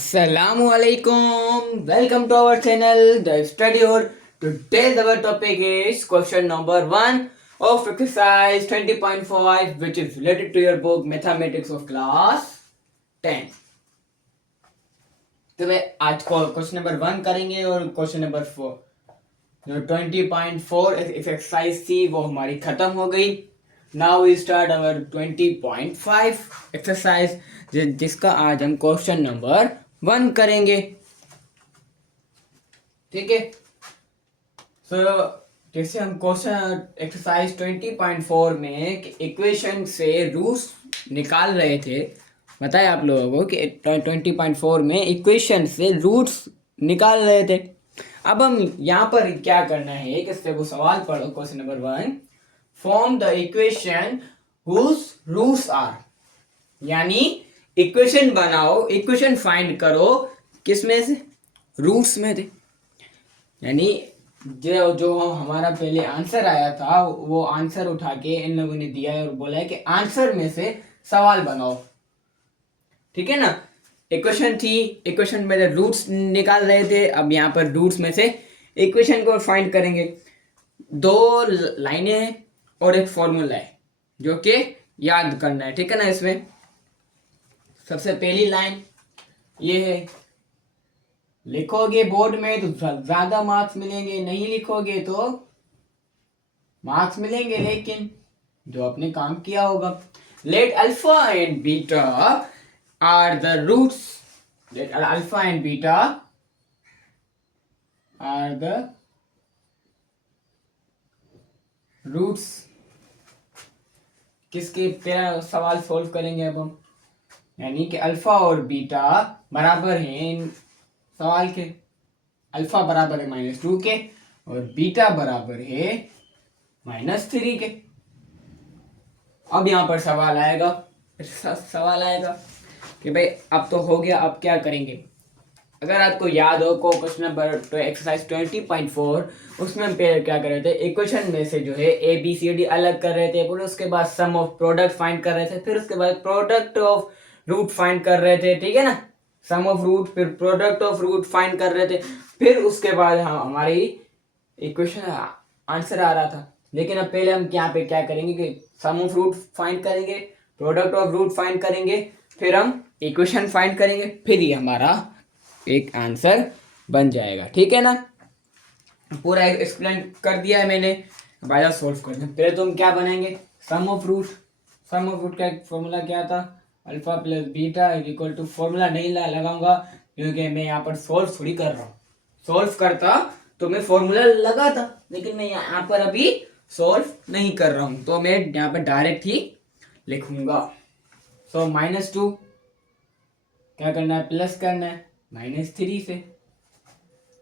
Assalamualaikum. Welcome to our channel, The Study Hall. Today's our topic is question number 1 of exercise 20.5, which is related to your book Mathematics of class 10. तो मैं आज question number 1 करेंगे और question number 4 जो 20.4 exercise थी वो हमारी खत्म हो गई. Now we start our 20.5 exercise जिसका आज हम क्वेश्चन नंबर 1 करेंगे. ठीक है. सो जैसे हम क्वेश्चन एक्सरसाइज 20.4 में इक्वेशन से रूट्स निकाल रहे थे. बताए आप लोगों को कि 20.4 में इक्वेशन से रूट्स निकाल रहे थे. अब हम यहाँ पर क्या करना है कि इससे वो सवाल पढ़ो. Question number 1, form the equation whose roots are, यानी इक्वेशन बनाओ, इक्वेशन फाइंड करो किसमें से, रूट्स में थे. यानी जो हमारा पहले आंसर आया था वो आंसर उठा के इन लोगों ने दिया है और बोला है कि आंसर में से सवाल बनाओ. ठीक है ना. इक्वेशन थी, इक्वेशन में रूट्स निकाल रहे थे. अब यहाँ पर रूट्स में से इक्वेशन को फाइंड करेंगे. 2 लाइनें हैं और एक फॉर्मूला है जो कि याद करना है. ठीक है ना. इसमें सबसे पहली लाइन ये है, लिखोगे बोर्ड में तो ज्यादा मार्क्स मिलेंगे, नहीं लिखोगे तो मार्क्स मिलेंगे लेकिन जो आपने काम किया होगा. Let alpha and beta are the roots, that alpha and beta are the roots. किसके तेरा सवाल सोल्व करेंगे अब हम. यानी कि अल्फा और बीटा बराबर हैं इन सवाल के. अल्फा बराबर है -2 के और बीटा बराबर है -3 के. अब यहां पर सवाल आएगा कि भाई अब तो हो गया, अब क्या करेंगे. अगर आपको याद हो को क्वेश्चन नंबर एक्सरसाइज 20.4 उसमें हम पहले क्या कर रहे थे, इक्वेशन में से जो है ए बी सी डी अलग कर रहे थे, फिर उसके बाद सम ऑफ प्रोडक्ट फाइंड कर रहे थे, फिर उसके बाद प्रोडक्ट ऑफ रूट फाइंड कर रहे थे. ठीक है ना. सम ऑफ रूट फिर प्रोडक्ट ऑफ रूट फाइंड कर रहे थे, फिर उसके बाद हमारी इक्वेशन आंसर आ रहा था. लेकिन अब पहले हम यहाँ पे क्या करेंगे कि सम ऑफ रूट फाइंड करेंगे, प्रोडक्ट ऑफ रूट फाइंड करेंगे, फिर हम इक्वेशन फाइंड करेंगे, फिर ये हमारा एक आंसर बन जाएगा. ठीक है ना. पूरा एक्सप्लेन कर दिया है मैंने. अब आजा सोल्व करते हैं. पहले तो हम क्या बनाएंगे, sum of root. Sum of root का एक फॉर्मूला क्या था, alpha plus beta is equal to, formula नहीं लगाऊंगा क्योंकि मैं यहाँ पर सोल्व थोड़ी कर रहा हूँ. सोल्व करता तो मैं फॉर्मूला लगाता, लेकिन मैं यहाँ पर अभी सोल्व नहीं कर रहा हूँ तो मैं यहाँ पर डायरेक्ट ही लिखूंगा. सो -2 क्या करना है, प्लस करना है -3 से.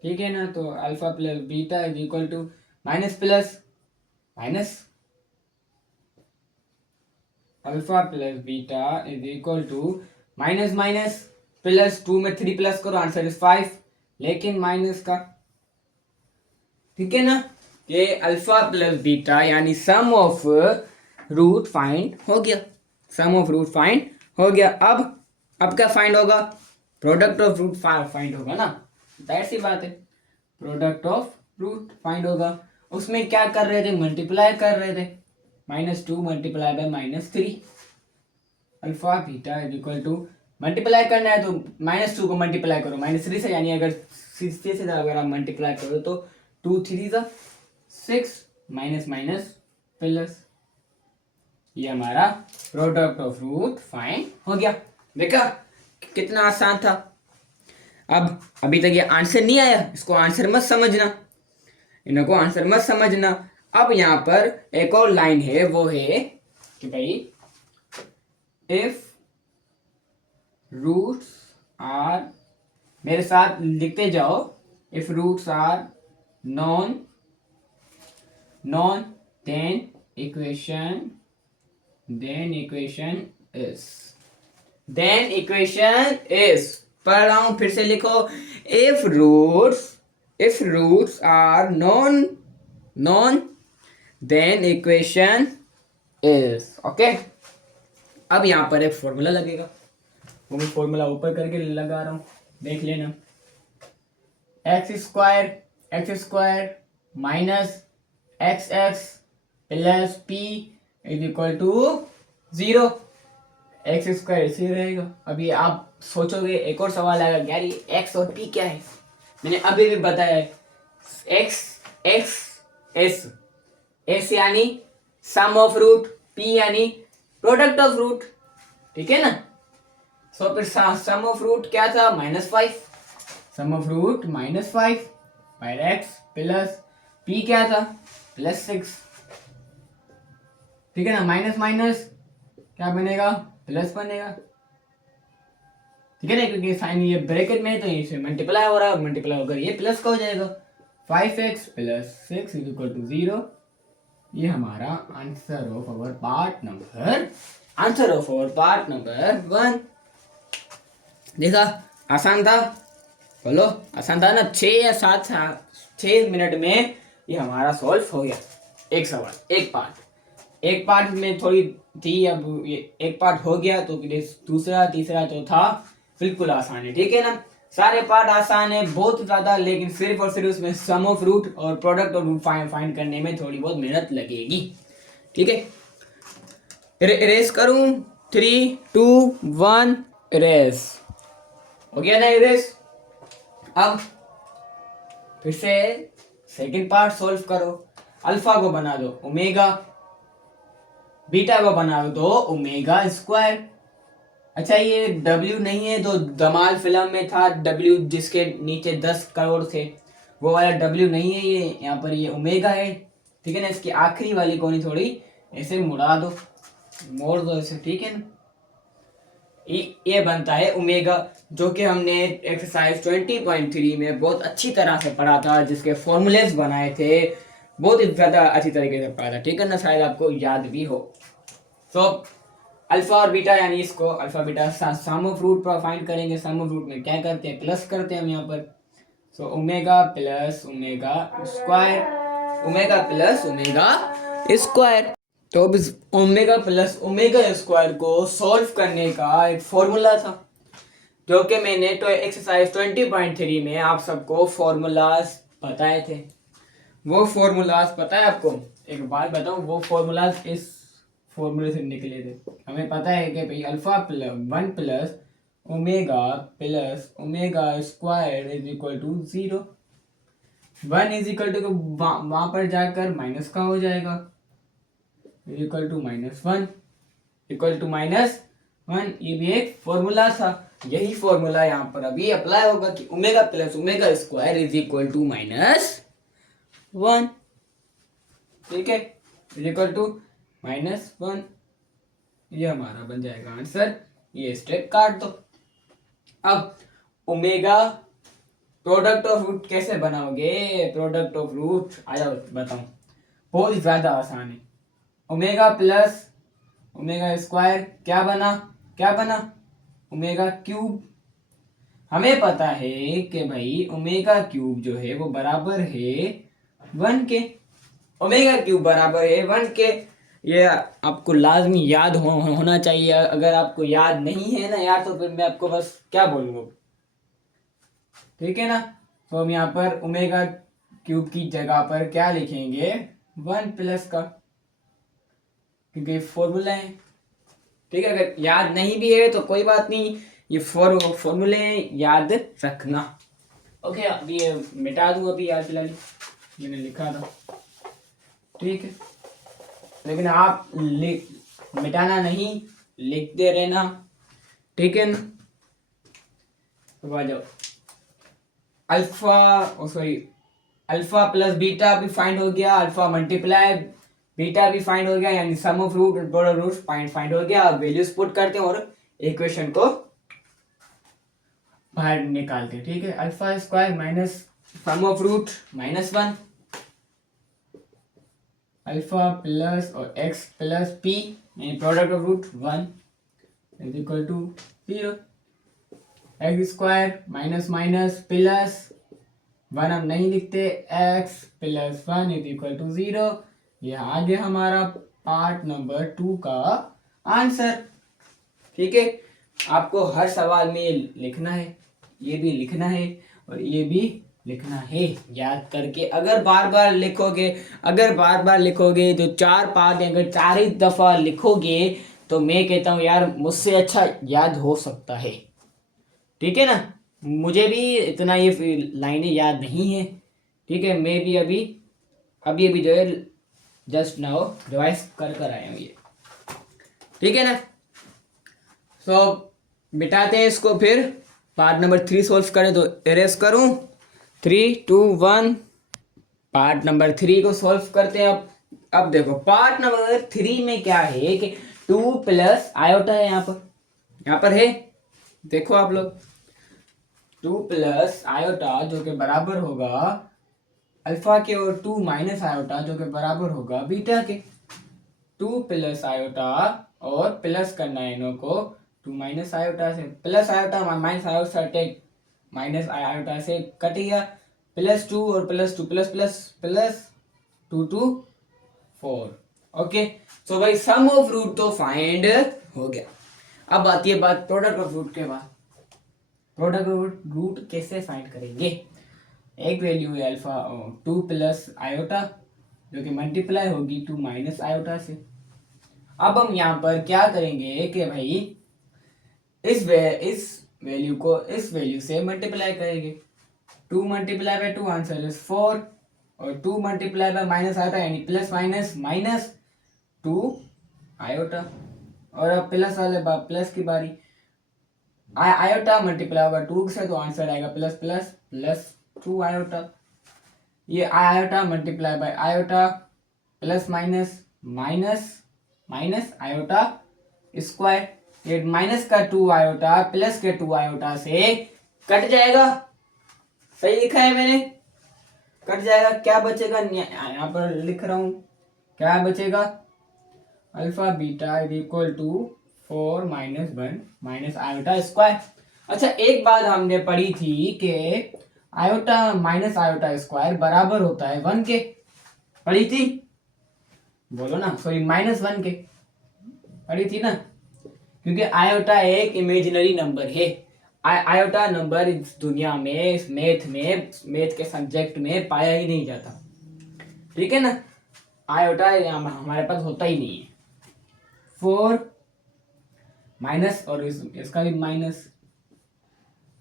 ठीक है ना. तो alpha plus beta is equal to minus plus minus, alpha plus beta is equal to minus minus plus. 2 में 3 प्लस करो, आंसर इज 5, लेकिन माइनस का. ठीक है ना. ये अल्फा प्लस बीटा यानी सम ऑफ रूट फाइंड हो गया. सम ऑफ रूट फाइंड हो गया. अब क्या फाइंड होगा, प्रोडक्ट ऑफ रूट फाइंड होगा ना. जाहिर सी बात है, प्रोडक्ट ऑफ रूट फाइंड होगा. उसमें क्या कर रहे थे, मल्टीप्लाई कर रहे थे. -2 multiply by -3, alpha beta is equal to, multiply करना है तो -2 को मल्टीप्लाई करो -3 से, यानी अगर सीधे से अगर आप मल्टीप्लाई करो तो 2 3 6 माइनस माइनस प्लस. ये हमारा प्रोडक्ट ऑफ रूट फाइंड हो गया. देखा कितना आसान था. अब अभी तक ये आंसर नहीं आया, इसको आंसर मत समझना, इनको आंसर मत समझना. अब यहाँ पर एक और लाइन है, वो है कि भाई इफ रूट्स आर, मेरे साथ लिखते जाओ, if roots are known then equation is पढ़ रहा हूं, फिर से लिखो. If roots are known then equation is. Okay. अब यहां पर एक फॉर्मूला लगेगा, वो मैं फॉर्मूला ऊपर करके लगा रहा हूं. देख लेना, x square minus x x plus p is equal to 0। X square इसी रहेगा। अभी आप सोचोगे एक और सवाल आएगा, यार ये एक्स और पी क्या है? मैंने अभी भी बताया है, एक्स एक्स एस, एस यानी सम ऑफ रूट, पी यानी प्रोडक्ट ऑफ रूट, ठीक है ना। सो फिर सम ऑफ रूट क्या था? -5, sum of root -5 by x plus p क्या था? +6, ठीक है ना। माइनस माइनस क्या बनेगा? प्लस बनेगा, ठीक है ना, क्योंकि साइन ये ब्रैकेट में है तो इसे मल्टीप्लाई हो रहा है, मल्टीप्लाई होकर ये प्लस का हो जाएगा। 5x + 6 = 0। ये हमारा answer of our part number 1। देखा, आसान था, बोलो आसान था ना। 6 मिनट में ये हमारा सॉल्व हो गया। एक सवाल, एक पार्ट में थोड़ी थी, अब ये एक पार्ट हो गया तो दूसरा, तीसरा, चौथा बिल्कुल आसान है, ठीक है ना। सारे पार्ट आसान है बहुत ज्यादा, लेकिन सिर्फ और सिर्फ उसमें सम ऑफ रूट और प्रोडक्ट और रूट फाइंड करने में थोड़ी बहुत मेहनत लगेगी, ठीक है। इरेज करूं? 3 2 1 इरेज हो गया ना इरेज। अब फिर से सेकंड पार्ट सॉल्व करो। अल्फा को बना दो ओमेगा, बीटा को बना दो ओमेगा स्क्वायर। अच्छा ये W नहीं है तो धमाल फिल्म में था W, जिसके नीचे 10 करोड़ थे, वो वाला W नहीं है ये, यहाँ पर ये ओमेगा है, ठीक है ना। इसकी आखिरी वाली कोनी थोड़ी ऐसे मुड़ा दो, मोड़ दो ऐसे, ठीक है ना। ये बनता है ओमेगा, जो कि हमने एक्सरसाइज 20.3 में बहुत अच्छी तरह से पढ़ा था, जिसके फॉर्मूलेस बनाए थे, बहुत ही ज्यादा अच्छी तरीके से पढ़ा था, ठीक है ना। शायद आपको याद भी हो। तो अल्फा और बीटा यानी इसको alpha beta sum of root पर फाइंड करेंगे। सम ऑफ रूट में क्या करते हैं? प्लस करते हैं हम यहाँ पर। So omega plus omega square, omega plus omega square. तो अब इस ओमेगा प्लस ओमेगा स्क्वायर को सॉल्व करने का एक फॉर्मूला था, जो कि मैंने तो एक्सरसाइज 20.3 में आप सबको फॉर्मूलाज बताए थे। वो फॉर्मूलाज पता है आपको? एक बात बताऊं, वो फॉर्मूलाज इस फॉर्मूले से निकले थे। हमें पता है कि भाई alpha 1 plus omega square is equal to 0। 1 is equal to वहां पर जाकर माइनस का हो जाएगा, इक्वल टू -1 इक्वल टू -1। ये भी एक फॉर्मूला था। यही फॉर्मूला यहाँ पर अभी अप्लाई होगा कि omega plus omega square is equal to -1, ठीक है, इज इक्वल टू -1। ये हमारा बन जाएगा आंसर। ये स्टेप काट दो। अब ओमेगा प्रोडक्ट ऑफ रूट कैसे बनाओगे? प्रोडक्ट ऑफ रूट आ जाओ बताऊं, बहुत ज्यादा आसान है। ओमेगा प्लस ओमेगा स्क्वायर क्या बना? Omega cube. हमें पता है कि भाई ओमेगा क्यूब जो है वो बराबर है 1 के। ओमेगा क्यूब बराबर है 1 के। ये आपको लाजमी याद होना चाहिए। अगर आपको याद नहीं है ना यार, तो फिर मैं आपको बस क्या बोलूँगा, ठीक है ना। तो हम यहाँ पर ओमेगा क्यूब की जगह पर क्या लिखेंगे? 1 प्लस का, क्योंकि फॉर्मूला है, ठीक है। अगर याद नहीं भी है तो कोई बात नहीं, ये फॉर्मूले याद रखना। ओके, अभी ये मिटा दूँ अभी, याद फिलहाल मैंने लिखा था, ठीक है। लेकिन आप मिटाना नहीं, लिखते रहना, ठीक है ना। तो आ जाओ, अल्फा प्लस बीटा भी फाइंड हो गया, अल्फा मल्टीप्लाई बीटा भी फाइंड हो गया, यानी सम ऑफ रूट और प्रोडक्ट रूट फाइंड हो गया। अब वैल्यूज पुट करते हैं और इक्वेशन को बाहर निकालते हैं, ठीक है। Alpha square minus sum of root -1, alpha plus और एक्स प्लस पी यानी product of root 1 is equal to 0। X square minus minus plus 1 हम नहीं लिखते, x plus 1 is equal to 0। ये आ गया हमारा पार्ट नंबर 2 का आंसर, ठीक है। आपको हर सवाल में ये लिखना है, ये भी लिखना है और ये भी लिखना है याद करके। अगर बार बार लिखोगे तो 4 पार्ट अगर 4 ही दफा लिखोगे तो मैं कहता हूँ यार मुझसे अच्छा याद हो सकता है। ठीक है ना, मुझे भी इतना ये लाइनें याद नहीं है। ठीक है, मैं भी अभी अभी जो है जस्ट नाउ रिवाइज कर आया हूँ ये। ठीक है ना, सो मिटाते हैं इसको, फिर पार्ट नंबर 3 सॉल्व करें। तो इरेज करूं, 3 2 1। पार्ट नंबर 3 को सॉल्व करते हैं। अब देखो पार्ट नंबर 3 में क्या है कि 2 प्लस आयोटा है यहाँ पर है, देखो आप लोग 2 प्लस आयोटा जो कि बराबर होगा अल्फा के, और 2 माइनस आयोटा जो कि बराबर होगा बीटा के। 2 प्लस आयोटा और प्लस करना है इनों को 2 माइनस आयोटा से, plus iota minus iota take minus iota से कट गया, +2 और +2 plus plus plus 2 2 4। Okay, so भाई सम ऑफ रूट तो फाइंड हो गया। अब आती है बात प्रोडक्ट ऑफ रूट के बाद। प्रोडक्ट ऑफ रूट कैसे फाइंड करेंगे? एक वैल्यू है अल्फा 2 प्लस आयोटा जो कि मल्टीप्लाई होगी 2 माइनस आयोटा से। अब हम यहाँ पर क्या करेंगे कि भाई इस वैल्यू को इस वैल्यू से मल्टीप्लाई करेंगे। 2 मल्टीप्लाई बाय 2 आंसर इज 4, और 2 मल्टीप्लाई बाय माइनस आयोटा यानी प्लस माइनस माइनस 2 आयोटा। और अब प्लस वाले प्लस की बारी, आयोटा मल्टीप्लाई होगा 2 से तो आंसर आएगा प्लस प्लस प्लस 2 आयोटा। ये iota multiply by iota plus minus minus minus iota square, ये माइनस का 2 आयोटा प्लस के 2 आयोटा से कट जाएगा। सही लिखा है मैंने, कट जाएगा। क्या बचेगा, यहाँ पर लिख रहा हूं क्या बचेगा, alpha beta is equal to 4 minus 1 minus iota square. अच्छा एक बात हमने पढ़ी थी कि आयोटा माइनस आयोटा स्क्वायर बराबर होता है 1 के, पढ़ी थी, बोलो ना, सॉरी -1 के पढ़ी थी ना, क्योंकि आयोटा एक इमेजिनरी नंबर है। आयोटा नंबर इस दुनिया में इस मैथ के सब्जेक्ट में पाया ही नहीं जाता। ठीक है ना, आयोटा हमारे पास होता ही नहीं है। 4 माइनस और इसका भी minus,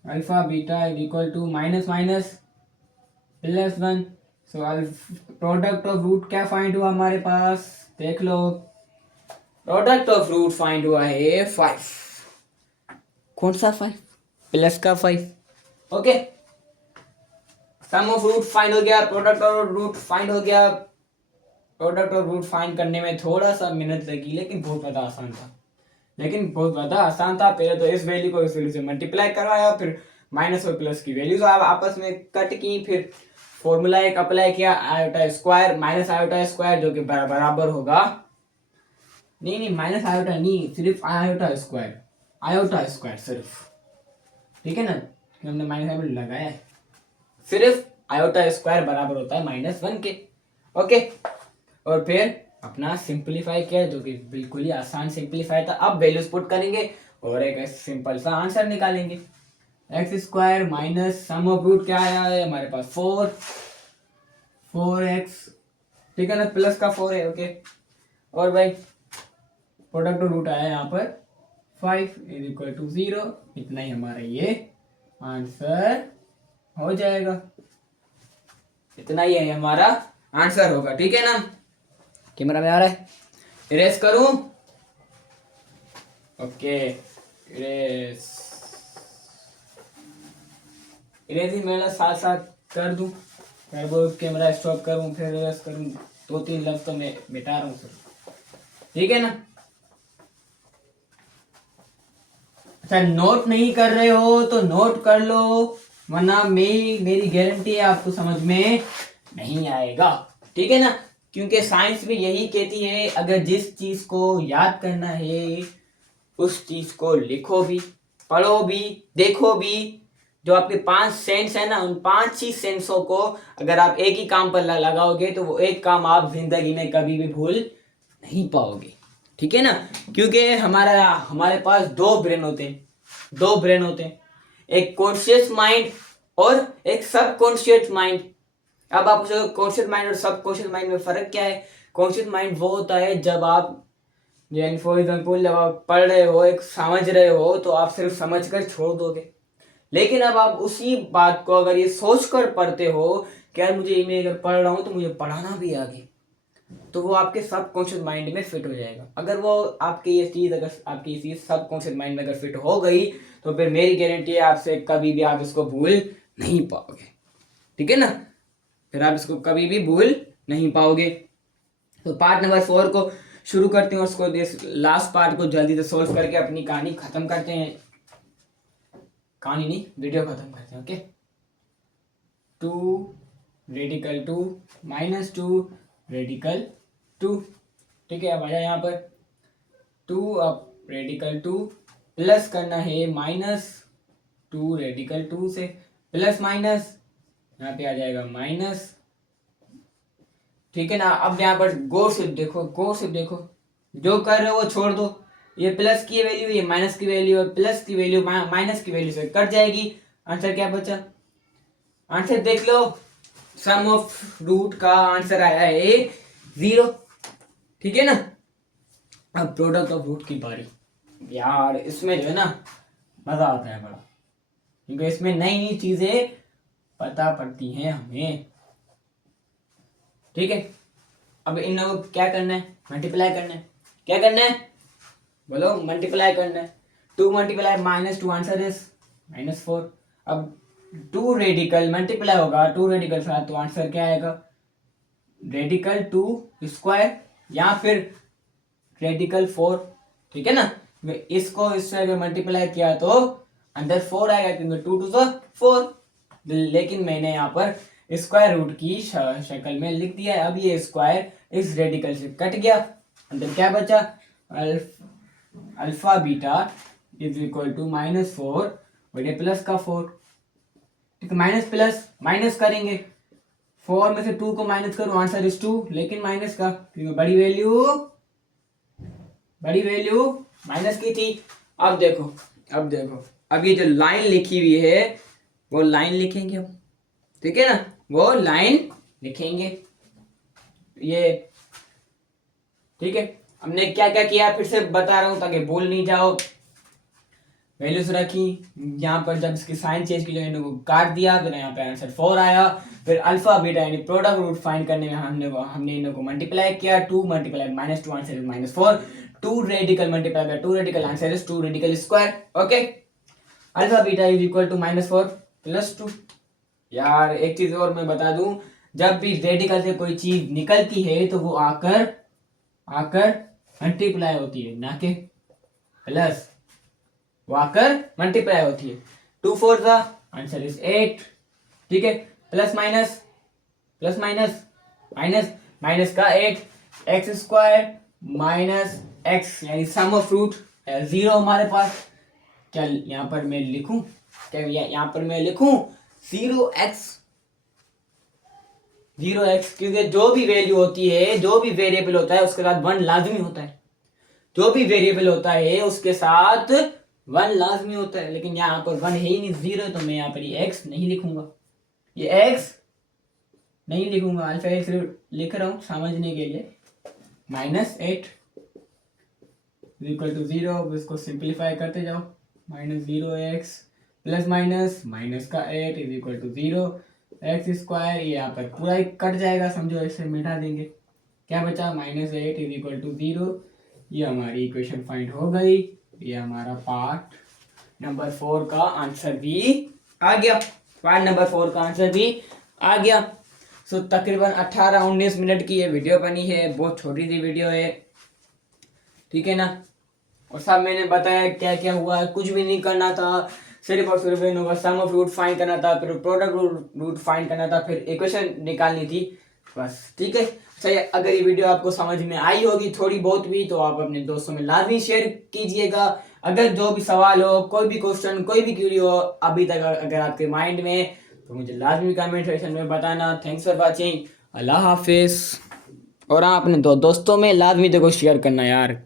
alpha beta is equal to minus minus plus 1। So product of root क्या फाइंड हुआ हमारे पास, देख लो, प्रोडक्ट ऑफ रूट फाइंड हुआ है 5। कौन सा 5? प्लस का 5। Okay, sum of root find हो गया, प्रोडक्ट ऑफ रूट फाइंड हो गया। प्रोडक्ट ऑफ रूट फाइंड करने में थोड़ा सा मेहनत लगी, लेकिन बहुत ज्यादा आसान था। पहले तो इस वैल्यू को इस वैल्यू से मल्टीप्लाई करवाया, फिर माइनस और प्लस की वैल्यूज आपस में कट की, फिर फॉर्मूला एक अप्लाई किया, iota square minus iota square जो कि बराबर होगा, नहीं माइनस आयोटा नहीं, सिर्फ आयोटा स्क्वायर सिर्फ। ठीक है ना, हमने माइनस आयोटा लगाया है, सिर्फ आयोटा स्क्वायर बराबर होता है -1 के। ओके, और फिर अपना सिंपलीफाई किया जो कि बिल्कुल ही आसान सिंपलीफाई था। अब वैल्यूज पुट करेंगे और एक सिंपल सा आंसर निकालेंगे। X square minus sum of root क्या आया है हमारे पास 4x, ठीक है ना, प्लस का 4 है। ओके, और भाई प्रोडक्ट ऑफ रूट आया यहाँ पर 5 इज इक्वल टू 0। इतना ही हमारा ये आंसर हो जाएगा, इतना ही है हमारा आंसर होगा। ठीक है ना, कैमरा में आ रहा है, इरेज करूं, ओके इरेज ही मेरा साथ साथ कर दूं, कैमरा स्टॉप करूं फिर इरेज करूं, 2-3 लफ्ज तो मैं मिटा रहा हूं सर। ठीक है ना, अच्छा नोट नहीं कर रहे हो तो नोट कर लो, वरना मेरी गारंटी है आपको समझ में नहीं आएगा। ठीक है ना, क्योंकि साइंस भी यही कहती है, अगर जिस चीज को याद करना है उस चीज को लिखो भी, पढ़ो भी, देखो भी। जो आपके 5 सेंस है ना, उन 5 ही सेंसों को अगर आप एक ही काम पर लगाओगे तो वो एक काम आप जिंदगी में कभी भी भूल नहीं पाओगे। ठीक है ना, क्योंकि हमारे पास 2 ब्रेन होते हैं, एक कॉन्शियस माइंड और एक सब कॉन्शियस माइंड। अब आप पूछोगे कॉन्शियस माइंड और सब कॉन्शियस माइंड में फर्क क्या है? कॉन्शियस माइंड वो होता है जब आप, यानी फॉर एग्जाम्पल जब आप पढ़ रहे हो, एक समझ रहे हो, तो आप सिर्फ समझ कर छोड़ दोगे। लेकिन अब आप उसी बात को अगर ये सोच कर पढ़ते हो कि यार मुझे मैं अगर पढ़ रहा हूँ तो मुझे पढ़ाना भी आगे, तो वो आपके सब कॉन्शियस माइंड में फिट हो जाएगा। अगर वो आपकी ये चीज़, अगर आपकी ये चीज़ सब कॉन्शियस माइंड में अगर फिट हो गई, तो फिर मेरी गारंटी है आपसे कभी भी आप इसको भूल नहीं पाओगे। ठीक है ना? फिर आप इसको कभी भी भूल नहीं पाओगे। तो पार्ट नंबर 4 को शुरू करते हैं, उसको लास्ट पार्ट को जल्दी से सोल्व करके अपनी कहानी खत्म करते हैं। कहानी नहीं, वीडियो खत्म करते हैं। Okay, 2 radical 2 minus 2 radical 2। ठीक है, अब आया यहाँ पर 2 अब रेडिकल 2 प्लस करना है माइनस 2 रेडिकल 2 से, प्लस माइनस यहाँ पे आ जाएगा माइनस। ठीक है ना? अब यहाँ पर गौर से देखो, गौर से देखो, जो कर रहे हो वो छोड़ दो। ये प्लस की वैल्यू, ये माइनस की वैल्यू, प्लस की वैल्यू माइनस की वैल्यू से कट जाएगी। आंसर क्या बचा? आंसर देख लो, सम ऑफ रूट का आंसर आया है 0। ठीक है ना? अब प्रोडक्ट ऑफ रूट की बारी। यार इसमें जो है ना मजा आता है बड़ा, क्योंकि इसमें नई नई चीजें पता पड़ती हैं हमें। ठीक है, अब इन लोगों को क्या करना है? मल्टीप्लाई करना है। क्या करना है? बोलो, मल्टीप्लाई करना है। 2 मल्टीप्लाई माइनस 2 आंसर इज -4। अब 2 रेडिकल मल्टीप्लाई होगा 2 रेडिकल से, तो आंसर क्या आएगा? रेडिकल 2 स्क्वायर या फिर रेडिकल 4। ठीक है ना? इसको इससे अगर मल्टीप्लाई किया तो अंदर 4 आएगा, क्योंकि 2 2 4। लेकिन मैंने यहाँ पर स्क्वायर रूट की शक्ल में लिख दिया है। अब ये स्क्वायर इस रेडिकल से कट गया, अंदर क्या बचा? Alpha beta is equal to -4 और ये प्लस का 4। ठीक है, माइनस प्लस माइनस करेंगे, 4 में से 2 को माइनस करो, आंसर इज 2, लेकिन माइनस का, क्योंकि बड़ी वैल्यू माइनस की थी। अब देखो, अब ये जो लाइन लिखी हुई है वो लाइन लिखेंगे हम। ठीक है ना? वो लाइन लिखेंगे ये। ठीक है, हमने क्या क्या किया फिर से बता रहा हूं ताकि भूल नहीं जाओ। वैल्यूज रखी, यहाँ पर जब इसकी साइन चेंज की, इन्होंने को काट दिया, फिर यहाँ पे आंसर 4 आया। फिर अल्फा बीटा यानी प्रोडक्ट रूट फाइंड करने में हमने इन को मल्टीप्लाई किया। 2 multiply -2 answer is -4। 2 radical multiply by 2 radical answer is 2 radical square. Okay, alpha beta is equal to -4 + 2। यार एक चीज और मैं बता दूं, जब भी रेडिकल से कोई चीज निकलती है तो वो आकर मल्टीप्लाई होती है, ना कि प्लस। वो आकर मल्टीप्लाई होती है। 2 4 का आंसर इज 8। ठीक है, प्लस माइनस माइनस का 8, एक्स स्क्वायर माइनस एक्स यानी सम ऑफ रूट 0 हमारे पास। क्या यहाँ पर मैं लिखूं? 0x, क्योंकि जो भी वैल्यू होती है, जो भी वेरिएबल होता है उसके साथ 1 लाजमी होता है। जो भी वेरिएबल होता है उसके साथ 1 लाजमी होता है, लेकिन यहाँ पर 1 है ही नहीं, 0 है, तो मैं यहाँ पर ये x नहीं लिखूंगा, अल्फा x लिख रहा हूँ समझने के लिए। -8 इक्वल टू 0, इसको सिंप्लीफाई करते जाओ। -0x प्लस माइनस का 8 is equal to 0 x square, ये यहाँ पर पूरा ही कट जाएगा, समझो इसे मिटा देंगे। क्या बचा? -8 इज इक्वल टू 0। ये हमारी इक्वेशन फाइंड हो गई। ये हमारा पार्ट नंबर 4 का आंसर भी आ गया। सो तकरीबन 18-19 मिनट की ये वीडियो बनी है, बहुत छोटी सी वीडियो है। ठीक है ना? और सब मैंने बताया क्या क्या हुआ है, कुछ भी नहीं करना था, सिर्फ और सिर्फ इन सम ऑफ रूट फाइंड करना था, फिर प्रोडक्ट रूट फाइंड करना था, फिर इक्वेशन निकालनी थी, बस। ठीक है, सही। अगर ये वीडियो आपको समझ में आई होगी थोड़ी बहुत भी, तो आप अपने दोस्तों में लाजमी शेयर कीजिएगा। अगर जो भी सवाल हो, कोई भी क्वेश्चन, कोई भी क्वेरी हो अभी तक अगर आपके माइंड में, तो मुझे लाजमी कमेंट सेक्शन में बताना। थैंक्स फॉर वॉचिंग, अल्लाह हाफिज। और हाँ, अपने दोस्तों में लाजमी देखो शेयर करना यार।